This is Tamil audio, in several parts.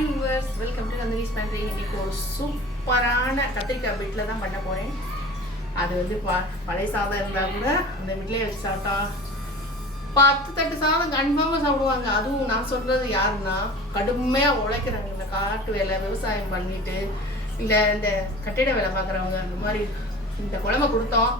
Hi yours welcome to Nandini's பண்ணுறேன் இன்னைக்கு ஒரு சூப்பரான கத்திரிக்காய் வீட்டில் தான் பண்ண போகிறேன் அது வந்து ப பழைய சாதம் இருந்தால் கூட அந்த வீட்டிலே வச்சு சாப்பிட்டா பத்து தட்டு சாதம் கன்ஃபார்மாக சாப்பிடுவாங்க. அதுவும் நான் சொல்கிறது யாருன்னா கடுமையாக உழைக்கிறாங்க. இந்த காட்டு வேலை விவசாயம் பண்ணிட்டு இல்லை இந்த கட்டிட வேலை பார்க்குறவங்க அந்த மாதிரி இந்த குழம்பு கொடுத்தோம்.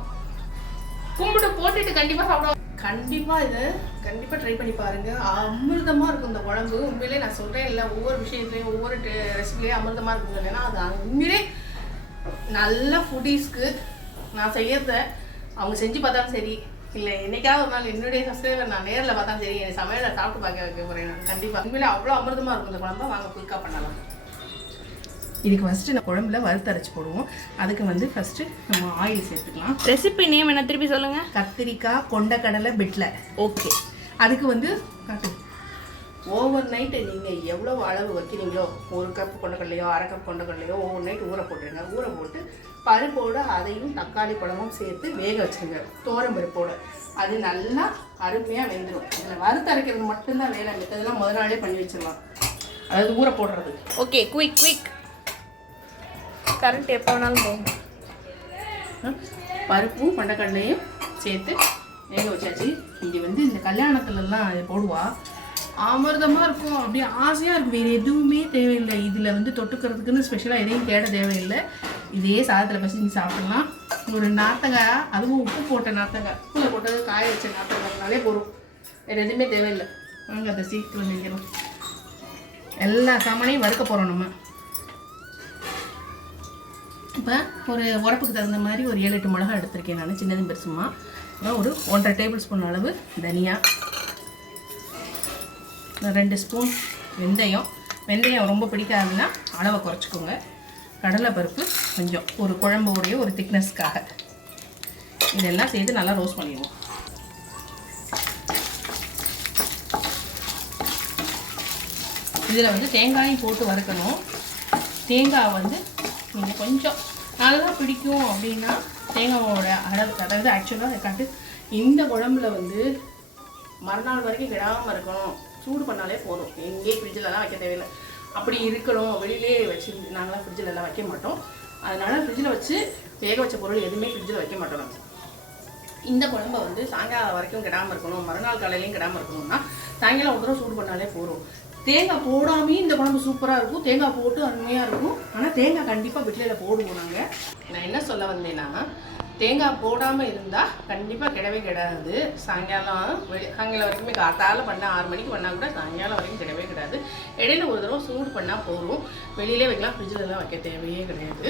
கும்பிட்டு போட்டுட்டு கண்டிப்பாக சாப்பிடுவோம் கண்டிப்பாக இது கண்டிப்பாக ட்ரை பண்ணி பாருங்கள் அமிர்தமாக இருக்கும் இந்த குழம்பு. உண்மையிலே நான் சொல்கிறேன் இல்லை ஒவ்வொரு விஷயத்துலையும் ஒவ்வொரு ரெசிபிலையும் அமிர்தமாக இருக்கும் ஏன்னா அது உண்மையிலே நல்ல ஃபுட்டீஸ்க்கு நான் செய்யறத அவங்க செஞ்சு பார்த்தாலும் சரி இல்லை என்னைக்காவது ஒரு நாள் என்னுடைய சப்ஸ்கிரைபர் நான் நேரில் பார்த்தாலும் சரி என் சமையலை சாப்பிட்டு பார்க்க வைக்க போகிறேன் நான். கண்டிப்பாக உண்மையிலே அவ்வளோ அமிர்தமாக இருக்கும் இந்த குழம்பு. வாங்க குயிக்காக பண்ணலாம். இதுக்கு ஃபஸ்ட்டு நான் குழம்புல வறுத்தரைச்சி போடுவோம். அதுக்கு வந்து ஃபஸ்ட்டு நம்ம ஆயில் சேர்த்துக்கலாம். ரெசிபி நேம் என்ன திருப்பி சொல்லுங்க? கத்திரிக்காய் கொண்டக்கடலை பிட்ல ஓகே அதுக்கு வந்து காட்டு. ஓவர் நைட்டு நீங்கள் எவ்வளோ அளவு வைக்கிறீங்களோ ஒரு கப் கொண்டக்கடலையோ அரை கப் கொண்டக்கடலையோ ஓவர் நைட் ஊற போட்டுருங்க ஊற போட்டு பருப்போடு அதையும் தக்காளி பழமும் சேர்த்து வேக வச்சுருங்க தோரம் பருப்போடு. அது நல்லா அருமையாக வெந்துடும் இதில் வறுத்தரைக்கிறது மட்டும்தான் வேலை. மித்ததெல்லாம் முதல் நாளே பண்ணி வச்சிடலாம். அதாவது ஊற போடுறது. ஓகே குயிக் குயிக் கரண்ட் எப்போ வேணாலும் போகும். பருப்பும் கொண்டக்கடலையும் சேர்த்து வேக வச்சாச்சு. இங்கே வந்து இந்த கல்யாணத்துலலாம் இது போடுவா. அமிர்தமாக இருக்கும். அப்படியே ஆசையாக இருக்கும். வேறு எதுவுமே தேவையில்லை. இதில் வந்து தொட்டுக்கிறதுக்குன்னு ஸ்பெஷலாக எதையும் தேட தேவையில்லை. இதே சாதத்தில் பசிஞ்சு சாப்பிடலாம். ஒரு நாத்தங்காய் அதுவும் உப்பு போட்ட நாத்தங்காய் உப்பில் போட்டது காய வச்ச நாத்தங்காய்னாலே போதும். வேறு எதுவுமே தேவையில்லை. வாங்க அதை சீக்கிரம் செஞ்சிடலாம். எல்லா சாமானையும் வறுக்க போகிறோம் நம்ம. இப்போ ஒரு உரப்புக்கு தகுந்த மாதிரி ஒரு ஏழு எட்டு மிளகா எடுத்திருக்கேன் நான் சின்னதும் பெருசுமா. அப்புறம் ஒரு ஒன்றரை டேபிள் ஸ்பூன் அளவு தனியா ரெண்டு ஸ்பூன் வெந்தயம். வெந்தயம் ரொம்ப பிடிக்காதுன்னா அளவை குறைச்சிக்கோங்க. கடலைப்பருப்பு கொஞ்சம் ஒரு குழம்பு உடைய ஒரு திக்னஸ்க்காக இதெல்லாம் சேர்த்து நல்லா ரோஸ்ட் பண்ணிடுவோம். இதில் வந்து தேங்காயும் போட்டு வறுக்கணும். தேங்காய் வந்து நீங்கள் கொஞ்சம் நல்லா பிடிக்கும் அப்படின்னா தேங்காவோட அளவு அதாவது ஆக்சுவலாக காட்டு இந்த குழம்புல வந்து மறுநாள் வரைக்கும் கிடாமல் இருக்கணும். சூடு பண்ணாலே போதும். எங்கேயே ஃப்ரிட்ஜிலலாம் வைக்க தேவையில்லை. அப்படி இருக்கணும். வெளியிலே வச்சு நாங்களாம் ஃப்ரிட்ஜில் எல்லாம் வைக்க மாட்டோம். அதனால் ஃப்ரிட்ஜில் வச்சு வேக வச்ச பொருள் எதுவுமே ஃப்ரிட்ஜில் வைக்க மாட்டோம் நாங்கள் இந்த குழம்ப வந்து சாயங்காலம் வரைக்கும் கிடாமல் இருக்கணும். மறுநாள் காலையிலையும் கிடாமல் இருக்கணும்னா சாயங்காலம் ஒரு தடவை சூடு பண்ணாலே போதும். தேங்காய் போடாமே இந்த குழம்பு சூப்பராக இருக்கும். தேங்காய் போட்டு அருமையாக இருக்கும். ஆனால் தேங்காய் கண்டிப்பாக வீட்டில் போடுவோம் நாங்கள் நான் என்ன சொல்ல வந்தேன்னா தேங்காய் போடாமல் இருந்தால் கண்டிப்பாக கிடவே கிடாது. சாயங்காலம் சாயங்காலம் வரைக்குமே காத்தால பண்ணால் ஆறு மணிக்கு பண்ணால் கூட சாயங்காலம் வரைக்கும் கிடவே கிடாது. இடையில ஒரு தடவை சூடு பண்ணால் போதும். வெளியிலே வைக்கலாம் ஃப்ரிட்ஜிலலாம் வைக்க தேவையே கிடையாது.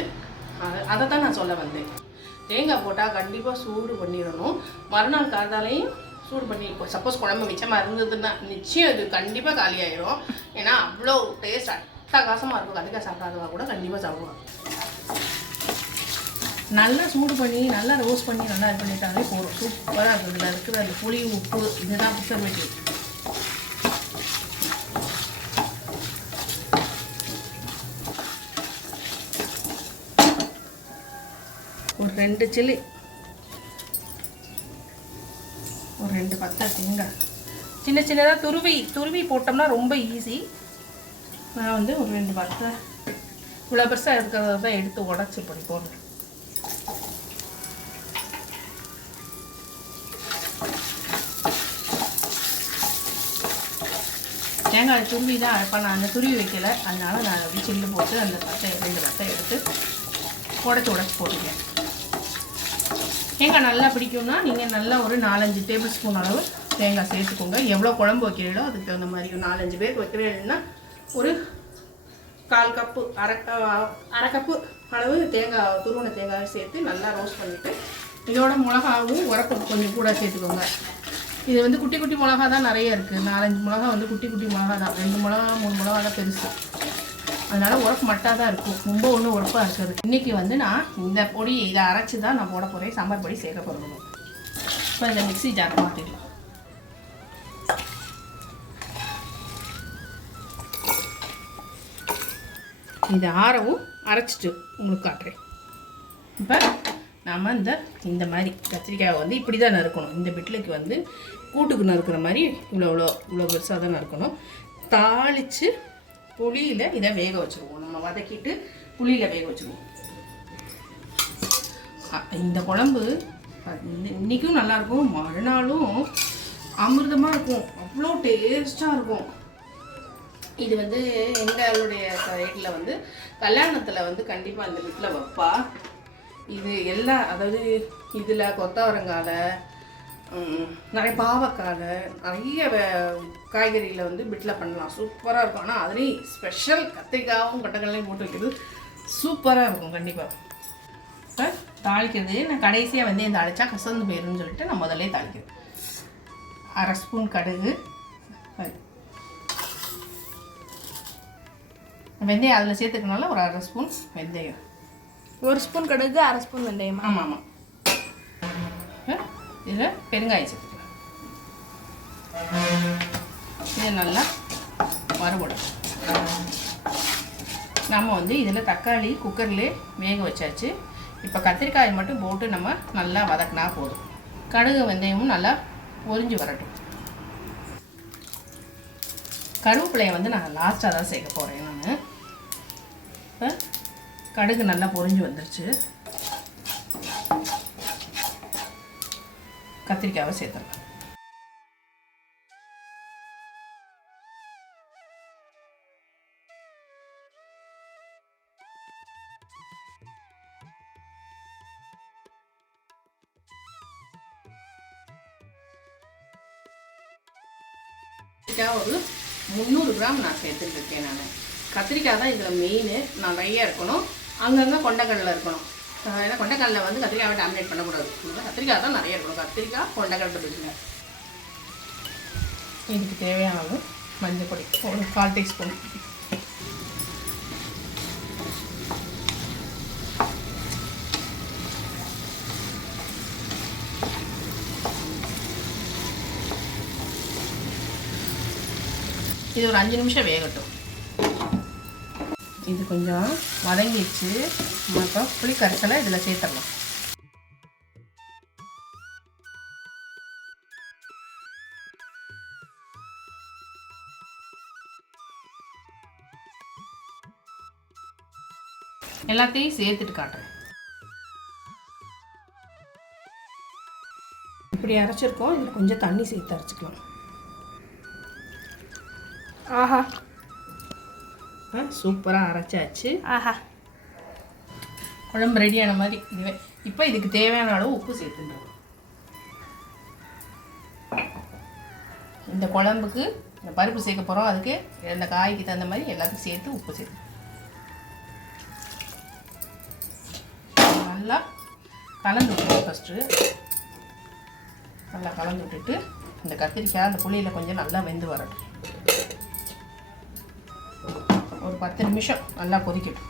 அதை அதை தான் நான் சொல்ல வந்தேன். தேங்காய் போட்டால் கண்டிப்பாக சூடு பண்ணிடணும். மறுநாள் காத்தாலையும் சூடு பண்ணி சப்போஸ் குழம்பு மிச்சமாக இருந்ததுன்னா நிச்சயம் இது கண்டிப்பாக காலியாயிரும். ஏன்னா அவ்வளோ டேஸ்ட் அட்டகாசமாக இருக்கும். கத்திரிக்காய் சாப்பிடாதவா கூட கண்டிப்பாக சாப்பிடுவாங்க நல்லா சூடு பண்ணி நல்லா ரோஸ்ட் பண்ணி நல்லா இது பண்ணிட்டாலே போதும். சூப்பராக இருக்கும். இதில் இருக்கிற அந்த புளி உப்பு இதுதான் ப்ரிசர்வேட்டிவ் ஒரு ரெண்டு சில்லி ஒரு ரெண்டு பத்தை தேங்காய் சின்ன சின்னதாக துருவி துருவி போட்டோம்னா ரொம்ப ஈஸி நான் வந்து ஒரு ரெண்டு பத்தை இவ்வளோ பெருசாக இருக்கிறத தான் எடுத்து உடச்சி இப்படி போடுறேன். தேங்காய் துருவி தான் இப்போ நான் அந்த துருவி வைக்கல. அதனால நான் அப்படி சில்லு போட்டு அந்த பத்தை ரெண்டு பத்தை எடுத்து உடச்சி உடச்சி போட்டுக்கேன் தேங்காய் நல்லா பிடிக்கும்னா நீங்கள் நல்லா ஒரு நாலஞ்சு டேபிள் ஸ்பூன் அளவு தேங்காய் சேர்த்துக்கோங்க. எவ்வளோ குழம்பு வைக்கிறீங்களோ அதுக்கு தகுந்த மாதிரி ஒரு நாலஞ்சு பேர் வைக்கிறீங்கன்னா ஒரு கால் கப்பு அரை அரை கப்பு அளவு தேங்காய் துருவண தேங்காய் சேர்த்து நல்லா ரோஸ்ட் பண்ணிவிட்டு இதோட மிளகாவும் உரப்பு கொஞ்சம் கூட சேர்த்துக்கோங்க. இது வந்து குட்டி குட்டி மிளகா தான் நிறைய இருக்குது நாலஞ்சு மிளகா வந்து குட்டி குட்டி மிளகா தான் ரெண்டு மிளகா மூணு மிளகா தான் பெருசு. அதனால் உரப்பு மட்டாக தான் இருக்கும். ரொம்ப ஒன்றும் உரப்பாக இருக்காது. இன்றைக்கி வந்து நான் இந்த பொடி இதை அரைச்சி தான் நான் போட போகிறேன் சாம்பார் பொடி சேர்க்க போகிறோம் இப்போ இந்த மிக்ஸி ஜார் மாற்றிடலாம் இது ஆறவும் அரைச்சிட்டு உங்களுக்கு காட்டுறேன். இப்போ நாம் இந்த இந்த மாதிரி கத்திரிக்காயை வந்து இப்படி தான் நறுக்கணும். இந்த பிட்லுக்கு வந்து கூட்டுக்கு நறுக்கிற மாதிரி இவ்வளோ இவ்வளோ இவ்வளோ பெருசாக தான் நறுக்கணும். தாளித்து புளியில் இதை வேக வச்சுருவோம். நம்ம வதக்கிட்டு புளியில் வேக வச்சுருவோம். இந்த குழம்பு இன்றைக்கும் நல்லாயிருக்கும் மறுநாளும் அமிர்தமாக இருக்கும். அவ்வளோ டேஸ்ட்டாக இருக்கும். இது வந்து எங்களுடைய சைடில் வந்து கல்யாணத்தில் வந்து கண்டிப்பாக இந்த வீட்டில் வைப்பா. இது எல்லா அதாவது இதில் கொத்தவரங்கால நிறைய பாவக்கால நிறைய காய்கறியில் வந்து பிட்டில் பண்ணலாம். சூப்பராக இருக்கும். ஆனால் அதுலேயும் ஸ்பெஷல் கத்திரிக்காயும் கொட்டக்கடலையும் போட்டு வைக்கிறது சூப்பராக இருக்கும். கண்டிப்பாக இப்போ தாளிக்கிறது. நான் கடைசியாக வந்து இந்த தாளிச்சா கசந்து போயிரும்னு சொல்லிட்டு நான் முதல்லே தாளிக்கிறேன். அரை ஸ்பூன் கடுகு. வெந்தயம் அதில் சேர்த்துக்கனால ஒரு அரை ஸ்பூன் வெந்தயம். ஒரு ஸ்பூன் கடுகு அரை ஸ்பூன் வெந்தயமா? ஆமாம் ஆமாம் இதில் பெருங்காயம் சேர்த்துக்கலாம். இது நல்லா வறுபடும் நம்ம வந்து இதில் தக்காளி குக்கர்லேயே வேக வச்சாச்சு. இப்போ கத்திரிக்காயை மட்டும் போட்டு நம்ம நல்லா வதக்கினா போதும். கடுகு வெந்தயமும் நல்லா பொரிஞ்சு வரட்டும். கருவேப்பிலையை வந்து நான் லாஸ்ட்டாக தான் சேர்க்க போகிறேன் நான். இப்போ கடுகு நல்லா பொரிஞ்சு வந்துருச்சு. கத்திரிக்காவை சேர்த்துடலாம் கத்திரிக்காய் ஒரு முந்நூறு கிராம் நான் சேர்த்துட்டுருக்கேன் நான். கத்திரிக்காய் தான் இதில் மெயின் நிறைய இருக்கணும். அங்கங்கே கொண்டக்கடலை இருக்கணும். ஏன்னா கொண்டக்கடலை வந்து கத்திரிக்காவை டாமினேட் பண்ணக்கூடாது. கத்திரிக்காய் தான் நிறைய இருக்கணும் கத்திரிக்காய் கொண்டக்கடலை இருக்குங்க இதுக்கு தேவையான அளவு மஞ்சள் பொடி. ஒரு கால் டீஸ்பூன். இது ஒரு அஞ்சு நிமிஷம் வேகட்டும். இது கொஞ்சம் வதங்கிடுச்சு. நம்ம இப்போ புளி கரைசலை இதில் சேர்த்துடலாம். எல்லாத்தையும் சேர்த்துட்டு காட்டுறேன். இப்படி அரைச்சிருக்கோம். இதில் கொஞ்சம் தண்ணி சேர்த்து அரைச்சிக்கலாம். ஆஹா. சூப்பராக அரைச்சாச்சு. ஆஹா. குழம்பு ரெடியான மாதிரி இதுவே. இப்போ இதுக்கு தேவையான அளவு உப்பு சேர்த்துட்டோம் இந்த குழம்புக்கு இந்த பருப்பு சேர்க்க போகிறோம் அதுக்கு இந்த காய்க்கு தகுந்த மாதிரி எல்லாத்தையும் சேர்த்து உப்பு சேர்த்து நல்லா கலந்து விட்டுருவோம் ஃபஸ்ட்டு நல்லா கலந்து விட்டுட்டு இந்த கத்திரிக்காய் அந்த புளியில் கொஞ்சம் நல்லா வெந்து வரட்டும். ஒரு பத்து நிமிஷம் நல்லா கொதிக்கட்டும்.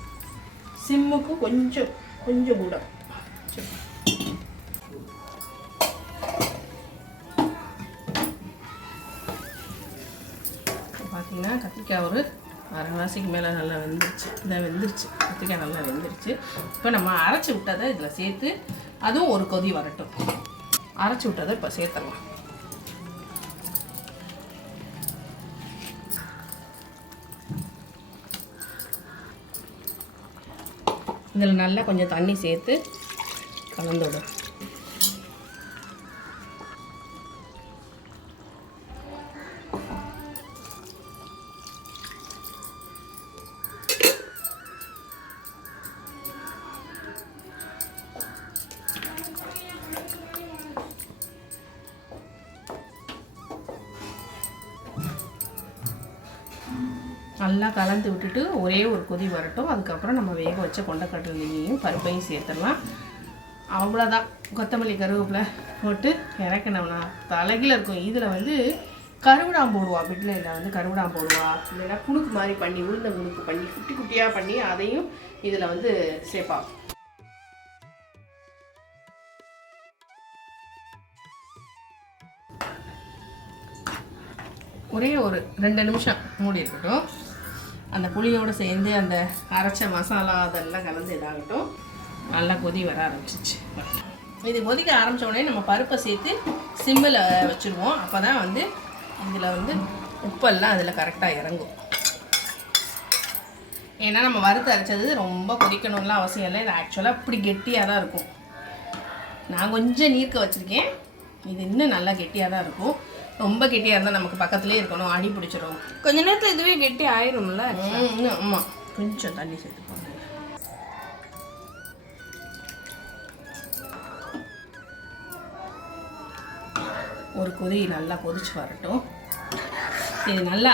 சிம்முக்கு கொஞ்சம் கொஞ்சம் கூட பார்த்தீங்கன்னா கத்திரிக்காய் ஒரு அரைவாசிக்கு மேலே நல்லா வெந்துருச்சு இந்த வெந்துருச்சு கத்திரிக்காய் நல்லா வெந்துருச்சு இப்போ நம்ம அரைச்சி விட்டதை இதில் சேர்த்து அதுவும் ஒரு கொதி வரட்டும் அரைச்சி விட்டதை இப்போ சேர்த்துடலாம் இதில் நல்லா கொஞ்சம் தண்ணி சேர்த்து கலந்து நல்லா கலந்து விட்டுட்டு ஒரே ஒரு கொதி வரட்டும். அதுக்கப்புறம் நம்ம வேக வச்ச கொண்டக்கடலையும் பருப்பையும் சேர்த்துடலாம். அவ்வளோதான் கொத்தமல்லி கருவேப்பிலை போட்டு இறக்கணும்னா தலைகில் இருக்கும். இதில் வந்து கருவிடாம் போடுவா. பிட்லையில் வந்து கருவிடாம் போடுவா. இல்லைன்னா குணுக்கு மாதிரி பண்ணி உளுந்த குணுக்கு பண்ணி குட்டி குட்டியாக பண்ணி அதையும் இதில் வந்து சேர்ப்பா. ஒரே ஒரு ரெண்டு நிமிஷம் மூடி இருக்கட்டும். அந்த புளியோடு சேர்ந்து அந்த அரைச்ச மசாலா அதெல்லாம் கலந்து இதாகட்டும். நல்லா கொதி வர ஆரம்பிச்சிச்சு இது கொதிக்க ஆரம்பிச்ச உடனே நம்ம பருப்பை சேர்த்து சிம்மில் வச்சுருவோம். அப்போ தான் வந்து இதில் வந்து உப்பெல்லாம் அதில் கரெக்டாக இறங்கும். ஏன்னா நம்ம வறுத்து அரைச்சது ரொம்ப கொதிக்கணும்லாம் அவசியம் இல்லை. இது ஆக்சுவலாக இப்படி கெட்டியாக தான் இருக்கும். நான் கொஞ்சம் நீர்க்க வச்சுருக்கேன். இது இன்னும் நல்லா கெட்டியாக தான் இருக்கும். ரொம்ப கெட்டியாக இருந்தால் நமக்கு பக்கத்துலேயே இருக்கணும். அடி பிடிச்சிரும். கொஞ்ச நேரத்துல இதுவே கெட்டி ஆயிரும்ல? இன்னும் ஆமாம் கொஞ்சம் தண்ணி சேர்த்துக்கோங்க ஒரு கொதி நல்லா கொதிச்சு வரட்டும். இது நல்லா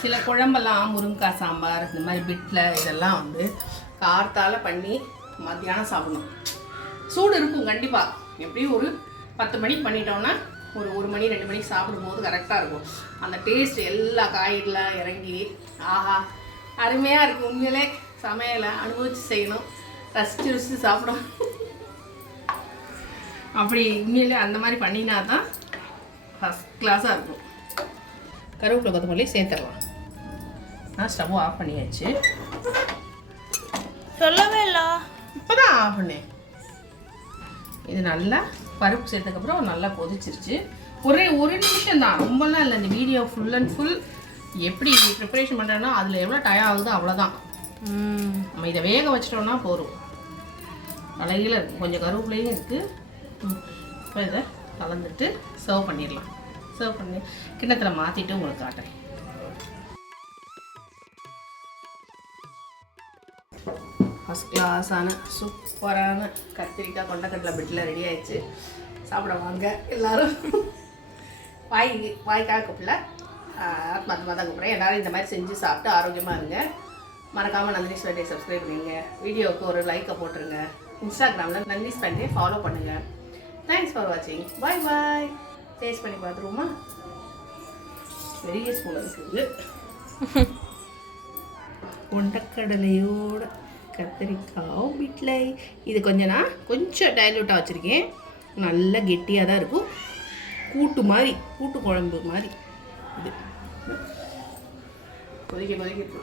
சில குழம்பெல்லாம் முருங்கைக்காய் சாம்பார் இந்த மாதிரி பிட்டில் இதெல்லாம் வந்து கார்த்தால பண்ணி மத்தியானம் சாப்பிடணும். சூடு இருக்கும் கண்டிப்பாக எப்படியும் ஒரு பத்து மணிக்கு பண்ணிட்டோம்னா ஒரு ஒரு மணி ரெண்டு மணிக்கு சாப்பிடும்போது கரெக்டாக இருக்கும். அந்த டேஸ்ட் எல்லா காய்கறிலாம் இறங்கி ஆஹா அருமையாக இருக்கும் உண்மையிலே. சமையலை அனுபவிச்சு செய்யணும். ரசித்து ருசித்து சாப்பிடணும். அப்படி உண்மையிலே அந்த மாதிரி பண்ணினா தான் ஃபஸ்ட் கிளாஸாக இருக்கும். கருவேப்பிலை கொத்தமல்லி சேர்த்துடலாம் நான் ஸ்டவ் ஆஃப் பண்ணியாச்சு. சொல்லவே இல்ல. இப்போ தான் ஆஃப் பண்ணேன். இது நல்லா பருப்பு சேர்த்ததுக்கப்புறம் நல்லா கொதிச்சிருச்சு. ஒரே ஒரு நிமிஷம் தான். ரொம்பலாம் இல்லை இந்த வீடியோ ஃபுல் அண்ட் ஃபுல் எப்படி ப்ரிப்பரேஷன் பண்ணுறேன்னா அதில் எவ்வளோ டயம் ஆகுதோ அவ்வளோதான். நம்ம இதை வேக வச்சிட்டோம்னா போதும். அழகில் இருக்கும் கொஞ்சம் கருவேப்பிலையும் இருக்குது இப்போ இதை கலந்துட்டு சர்வ் பண்ணிடலாம். சர்வ் பண்ணி கிண்ணத்தில் மாற்றிட்டு உங்களுக்கு காட்டுறேன். ஃபஸ்ட் கிளாஸான சூப்பரான கத்திரிக்காய் கொண்டக்கடலை பெட்டில் ரெடி ஆயிடுச்சு. சாப்பிட வாங்க எல்லாரும். வாய் வாய்க்காக கூப்பிடல. ஆத்மாத்மா தான் கூப்பிட்றேன். எல்லாரும் இந்த மாதிரி செஞ்சு சாப்பிட்டு ஆரோக்கியமாக இருங்க. மறக்காமல் நந்தினி ஸ்பெண்டை சப்ஸ்கிரைப் பண்ணுங்க. வீடியோவுக்கு ஒரு லைக்கை போட்டுருங்க. இன்ஸ்டாகிராமில் நந்தினி ஸ்பெண்டை ஃபாலோ பண்ணுங்கள் தேங்க்ஸ் ஃபார் வாட்சிங் பாய் பாய் டேஸ்ட் பண்ணி பார்த்துருவோமா? பெரிய ஸ்பூன் இருக்குது கொண்டக்கடலையோட கத்திரிக்காய் வீட்டில் இது கொஞ்சம் நான் கொஞ்சம் டைலூட்டாக வச்சுருக்கேன். நல்லா கெட்டியாக தான் இருக்கும். கூட்டு மாதிரி கூட்டு குழம்பு மாதிரி. இது. கொதிக்க கொதிக்க.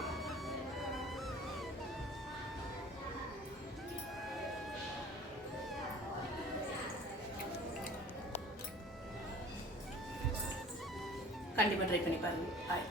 கண்டிப்பாக ட்ரை பண்ணி பாருங்க. பாய்